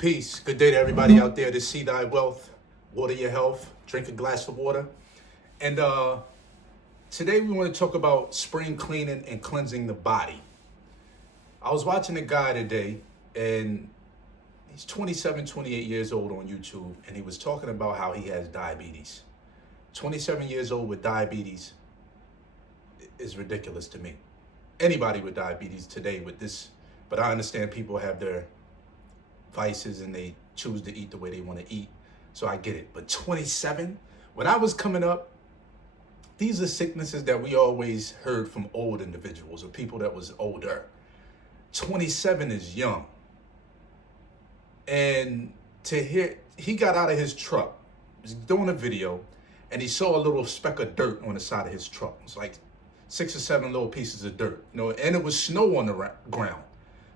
Peace. Good day to everybody out there. To see thy wealth, water your health, drink a glass of water. And today we want to talk about spring cleaning and cleansing the body. I was watching a guy today, and he's 27, 28 years old on YouTube, and he was talking about how he has diabetes. 27 years old with diabetes is ridiculous to me. Anybody with diabetes today with this, but I understand people have their vices and they choose to eat the way they want to eat. So I get it. But 27, when I was coming up, these are sicknesses that we always heard from old individuals or people that was older. 27 is young. And to hear, he got out of his truck, was doing a video, and he saw a little speck of dirt on the side of his truck. It's like 6 or 7 little pieces of dirt, and it was snow on the ground.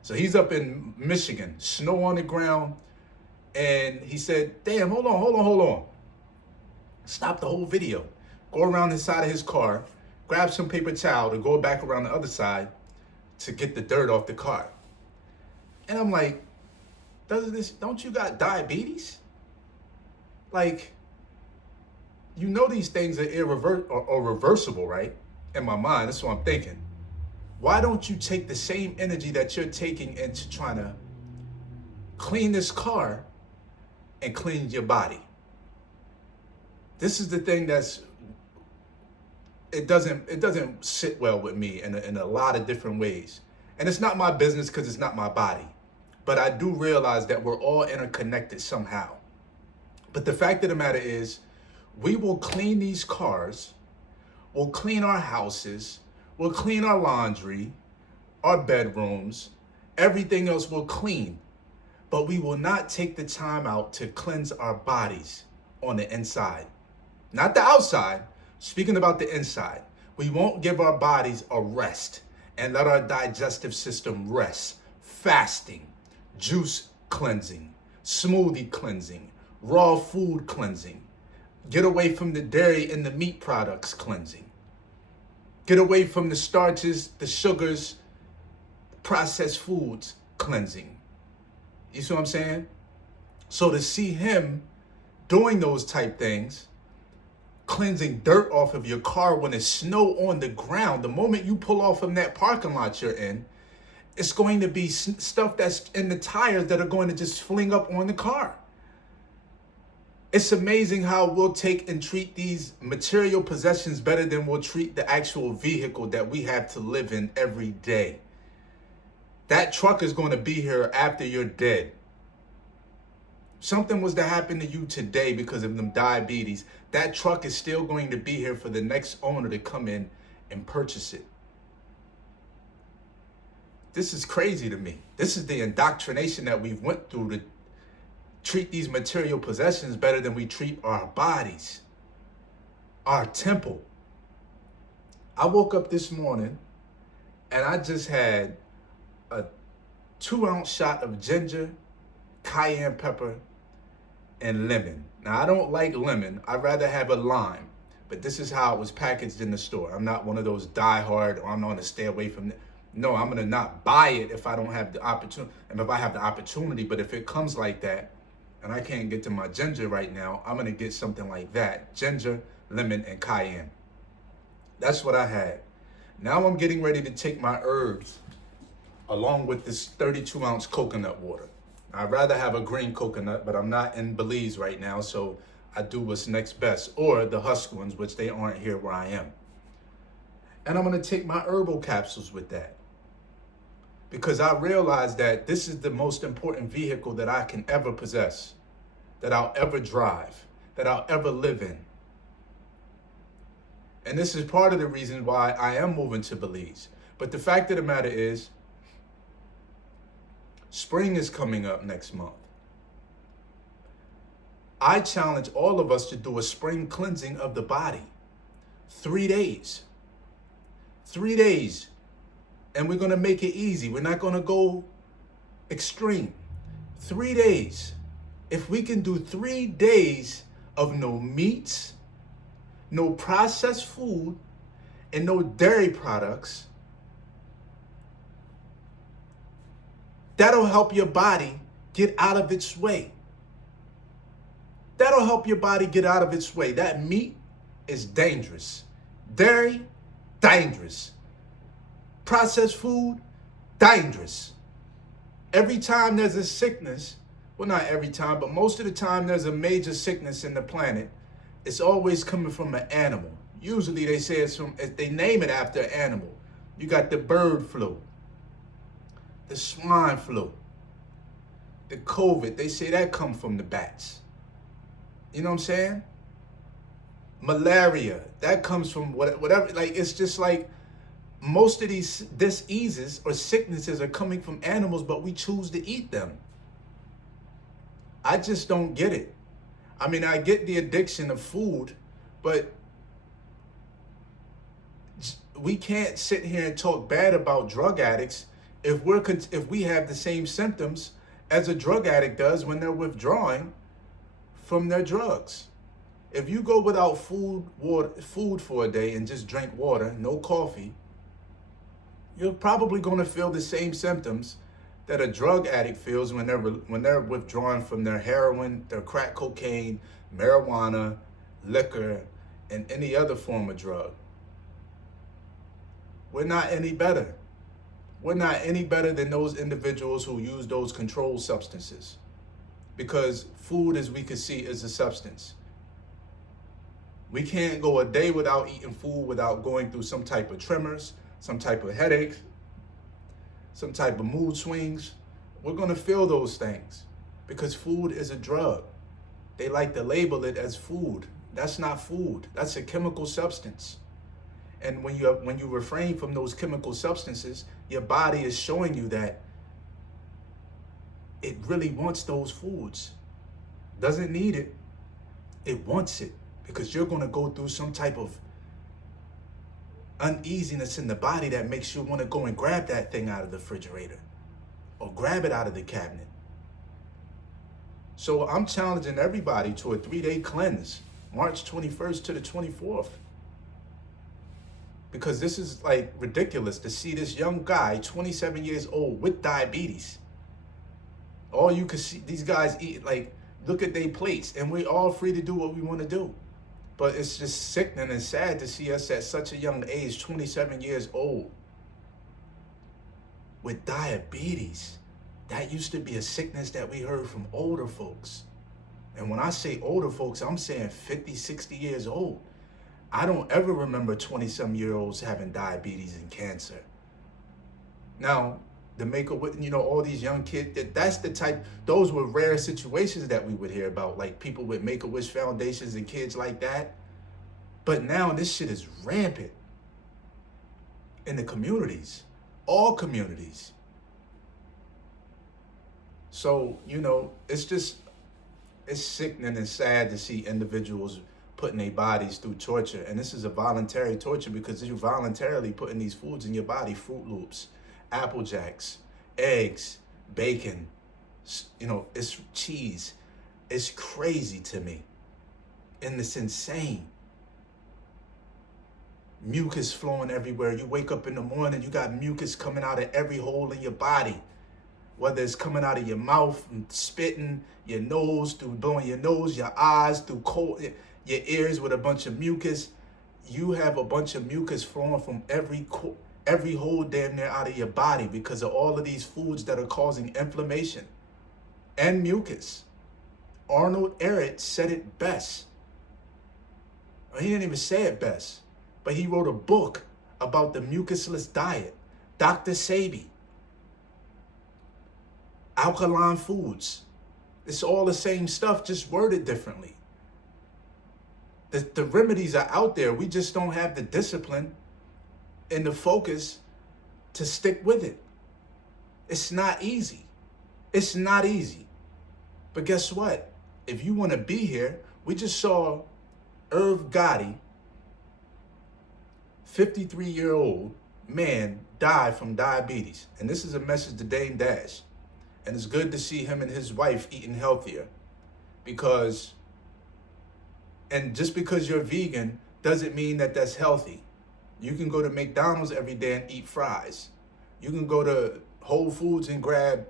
So he's up in Michigan, snow on the ground, and he said, damn, hold on. Stop the whole video. Go around the side of his car, grab some paper towel to go back around the other side to get the dirt off the car. And I'm like, don't you got diabetes? Like, these things are reversible, right? In my mind, that's what I'm thinking. Why don't you take the same energy that you're taking into trying to clean this car and clean your body? This is the thing it doesn't sit well with me in a lot of different ways. And it's not my business because it's not my body. But I do realize that we're all interconnected somehow. But the fact of the matter is, we will clean these cars, we'll clean our houses, we'll clean our laundry, our bedrooms, everything else we'll clean. But we will not take the time out to cleanse our bodies on the inside. Not the outside, speaking about the inside. We won't give our bodies a rest and let our digestive system rest. Fasting, juice cleansing, smoothie cleansing, raw food cleansing. Get away from the dairy and the meat products cleansing. Get away from the starches, the sugars, processed foods cleansing. You see what I'm saying? So to see him doing those type things, cleansing dirt off of your car when there's snow on the ground, the moment you pull off from that parking lot you're in, it's going to be stuff that's in the tires that are going to just fling up on the car. It's amazing how we'll take and treat these material possessions better than we'll treat the actual vehicle that we have to live in every day. That truck is going to be here after you're dead. Something was to happen to you today because of them diabetes, that truck is still going to be here for the next owner to come in and purchase it. This is crazy to me. This is the indoctrination that we've went through to treat these material possessions better than we treat our bodies, our temple. I woke up this morning and I just had a 2-ounce shot of ginger, cayenne pepper, and lemon. Now, I don't like lemon. I'd rather have a lime, but this is how it was packaged in the store. I'm not one of those diehard, or I'm going to stay away from it. No, I'm going to not buy it if I don't have the opportunity, and if I have the opportunity, but if it comes like that, and I can't get to my ginger right now, I'm going to get something like that. Ginger, lemon, and cayenne. That's what I had. Now I'm getting ready to take my herbs along with this 32-ounce coconut water. I'd rather have a green coconut, but I'm not in Belize right now, so I do what's next best. Or the husk ones, which they aren't here where I am. And I'm going to take my herbal capsules with that. Because I realize that this is the most important vehicle that I can ever possess, that I'll ever drive, that I'll ever live in. And this is part of the reason why I am moving to Belize. But the fact of the matter is, spring is coming up next month. I challenge all of us to do a spring cleansing of the body. 3 days. 3 days. And we're going to make it easy. We're not going to go extreme. 3 days. If we can do 3 days of no meats, no processed food, and no dairy products, that'll help your body get out of its way. That'll help your body get out of its way. That meat is dangerous. Dairy, dangerous. Processed food, dangerous. Every time there's a sickness, well, not every time, but most of the time there's a major sickness in the planet, it's always coming from an animal. Usually they say they name it after an animal. You got the bird flu, the swine flu, the COVID, they say that come from the bats. You know what I'm saying? Malaria, that comes from whatever, like, it's just like most of these diseases or sicknesses are coming from animals, but we choose to eat them. I just don't get it. I mean, I get the addiction of food, but we can't sit here and talk bad about drug addicts if we have the same symptoms as a drug addict does when they're withdrawing from their drugs. If you go without food for a day and just drink water, no coffee, you're probably going to feel the same symptoms that a drug addict feels when they're withdrawing from their heroin, their crack cocaine, marijuana, liquor, and any other form of drug. We're not any better. We're not any better than those individuals who use those controlled substances, because food, as we can see, is a substance. We can't go a day without eating food without going through some type of tremors, some type of headaches, some type of mood swings. We're going to feel those things because food is a drug. They like to label it as food. That's not food. That's a chemical substance. And when you refrain from those chemical substances, your body is showing you that it really wants those foods. Doesn't need it. It wants it because you're going to go through some type of uneasiness in the body that makes you want to go and grab that thing out of the refrigerator or grab it out of the cabinet. So I'm challenging everybody to a 3-day cleanse, March 21st to the 24th. Because this is like ridiculous to see this young guy, 27 years old, with diabetes. All you can see, these guys eat, like, look at their plates, and we're all free to do what we want to do. But it's just sickening and sad to see us at such a young age, 27 years old, with diabetes. That used to be a sickness that we heard from older folks. And when I say older folks, I'm saying 50, 60 years old. I don't ever remember 20-some-year-olds having diabetes and cancer. Now, the Make-A-Wish, all these young kids, that's the type, those were rare situations that we would hear about, like people with Make-A-Wish foundations and kids like that. But now this shit is rampant in the communities, all communities. So, it's sickening and sad to see individuals putting their bodies through torture. And this is a voluntary torture because you're voluntarily putting these foods in your body: Fruit Loops, Apple Jacks, eggs, bacon, it's cheese. It's crazy to me. And it's insane. Mucus flowing everywhere. You wake up in the morning, you got mucus coming out of every hole in your body. Whether it's coming out of your mouth and spitting, your nose, through blowing your nose, your eyes, through cold, your ears with a bunch of mucus. You have a bunch of mucus flowing from every hole damn near out of your body because of all of these foods that are causing inflammation and mucus. Arnold Ehret said it best. He didn't even say it best, but he wrote a book about the mucusless diet. Dr. Sebi. Alkaline foods. It's all the same stuff, just worded differently. The remedies are out there. We just don't have the discipline and the focus to stick with it. It's not easy. It's not easy. But guess what? If you want to be here, we just saw Irv Gotti, 53-year-old man, die from diabetes. And this is a message to Dame Dash. And it's good to see him and his wife eating healthier, and just because you're vegan doesn't mean that that's healthy. You can go to McDonald's every day and eat fries. You can go to Whole Foods and grab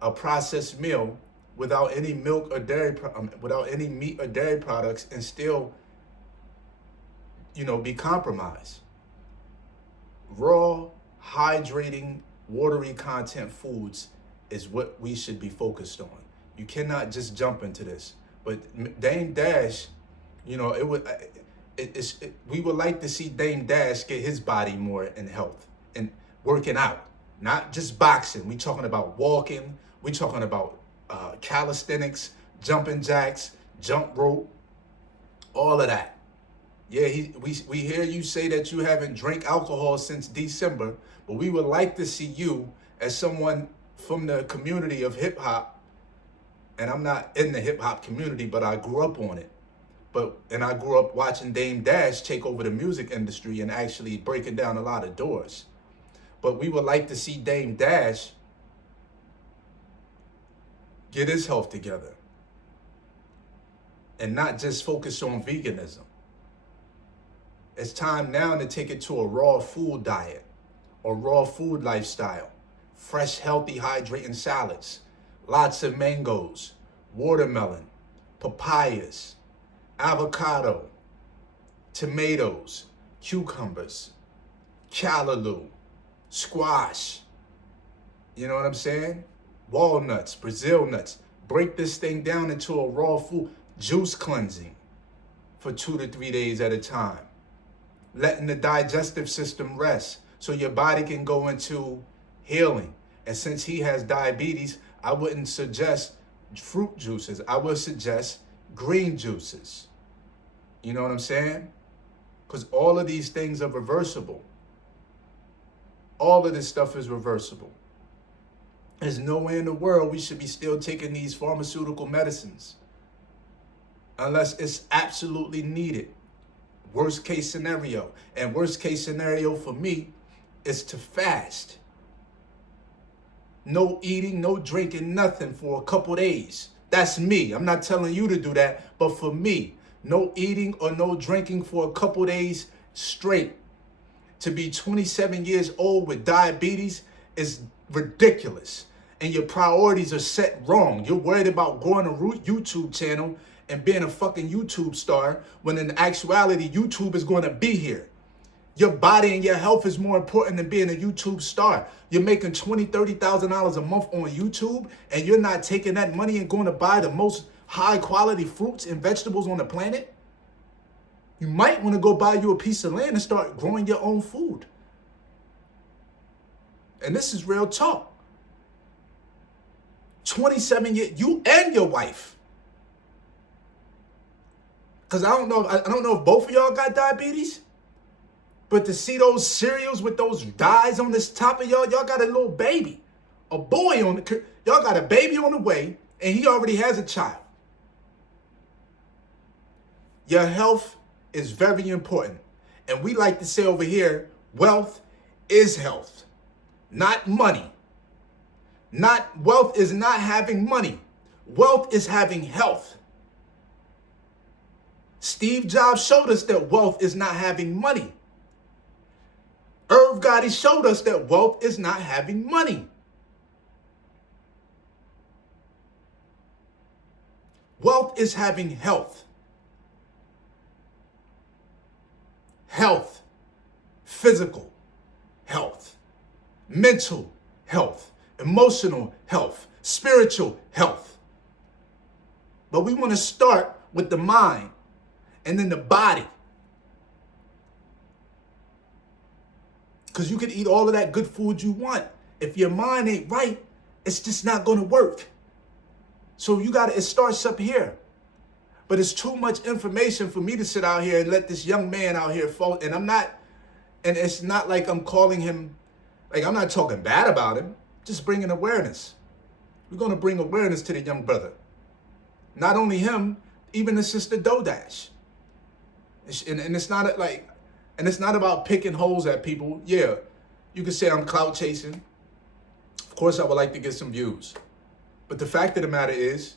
a processed meal without any milk or dairy, without any meat or dairy products, and still, be compromised. Raw, hydrating, watery content foods is what we should be focused on. You cannot just jump into this. But Dame Dash, we would like to see Dame Dash get his body more in health and working out, not just boxing. We talking about walking. We talking about calisthenics, jumping jacks, jump rope, all of that. Yeah, we hear you say that you haven't drank alcohol since December, but we would like to see you as someone from the community of hip hop. And I'm not in the hip hop community, but I grew up on it. And I grew up watching Dame Dash take over the music industry and actually breaking down a lot of doors. But we would like to see Dame Dash get his health together and not just focus on veganism. It's time now to take it to a raw food diet or raw food lifestyle. Fresh, healthy, hydrating salads, lots of mangoes, watermelon, papayas, avocado, tomatoes, cucumbers, callaloo, squash. You know what I'm saying? Walnuts, Brazil nuts. Break this thing down into a raw food. Juice cleansing for 2 to 3 days at a time. Letting the digestive system rest so your body can go into healing. And since he has diabetes, I wouldn't suggest fruit juices. I would suggest green juices. You know what I'm saying? Because all of these things are reversible. All of this stuff is reversible. There's nowhere in the world we should be still taking these pharmaceutical medicines unless it's absolutely needed. Worst case scenario. And worst case scenario for me is to fast. No eating, no drinking, nothing for a couple days. That's me. I'm not telling you to do that, but for me, no eating or no drinking for a couple days straight. To be 27 years old with diabetes is ridiculous. And your priorities are set wrong. You're worried about growing a YouTube channel and being a fucking YouTube star when in actuality, YouTube is going to be here. Your body and your health is more important than being a YouTube star. You're making $20,000, $30,000 a month on YouTube, and you're not taking that money and going to buy the most high quality fruits and vegetables on the planet. You might want to go buy you a piece of land and start growing your own food. And this is real talk. 27 years, you and your wife. Because I don't know if both of y'all got diabetes. But to see those cereals with those dyes on this top of y'all got a little baby. A boy y'all got a baby on the way, and he already has a child. Your health is very important. And we like to say over here, wealth is health, not money. Wealth is not having money. Wealth is having health. Steve Jobs showed us that wealth is not having money. Irv Gotti showed us that wealth is not having money. Wealth is having health. Health, physical health, mental health, emotional health, spiritual health. But we want to start with the mind and then the body. Because you can eat all of that good food you want. If your mind ain't right, it's just not going to work. So it starts up here. But it's too much information for me to sit out here and let this young man out here fall. And it's not like I'm calling him, like I'm not talking bad about him, just bringing awareness. We're going to bring awareness to the young brother. Not only him, even the sister Dodash. And it's not like, and it's not about picking holes at people. Yeah, you can say I'm clout chasing. Of course, I would like to get some views. But the fact of the matter is,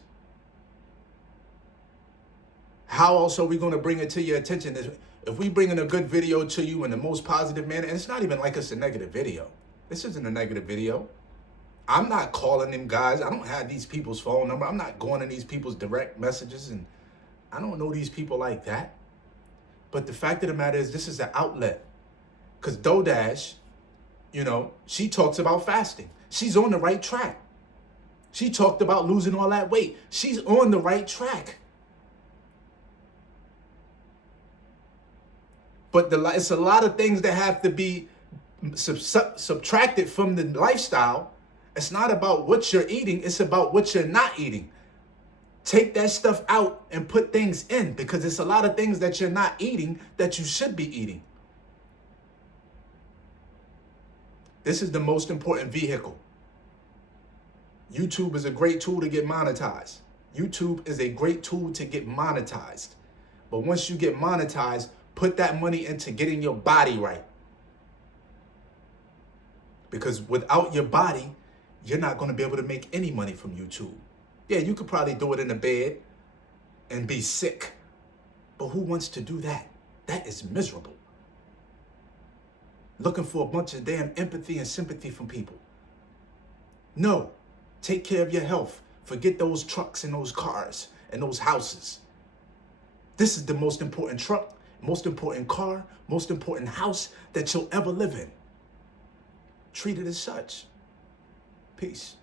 how else are we going to bring it to your attention? If we bring in a good video to you in the most positive manner, and it's not even like it's a negative video. This isn't a negative video. I'm not calling them guys. I don't have these people's phone number. I'm not going to these people's direct messages, and I don't know these people like that. But the fact of the matter is, this is an outlet. Because DoDash, she talks about fasting. She's on the right track. She talked about losing all that weight. She's on the right track. But it's a lot of things that have to be subtracted from the lifestyle. It's not about what you're eating. It's about what you're not eating. Take that stuff out and put things in, because it's a lot of things that you're not eating that you should be eating. This is the most important vehicle. YouTube is a great tool to get monetized. YouTube is a great tool to get monetized. But once you get monetized, put that money into getting your body right. Because without your body, you're not going to be able to make any money from YouTube. Yeah, you could probably do it in the bed and be sick. But who wants to do that? That is miserable. Looking for a bunch of damn empathy and sympathy from people. No, take care of your health. Forget those trucks and those cars and those houses. This is the most important truck, most important car, most important house that you'll ever live in. Treat it as such. Peace.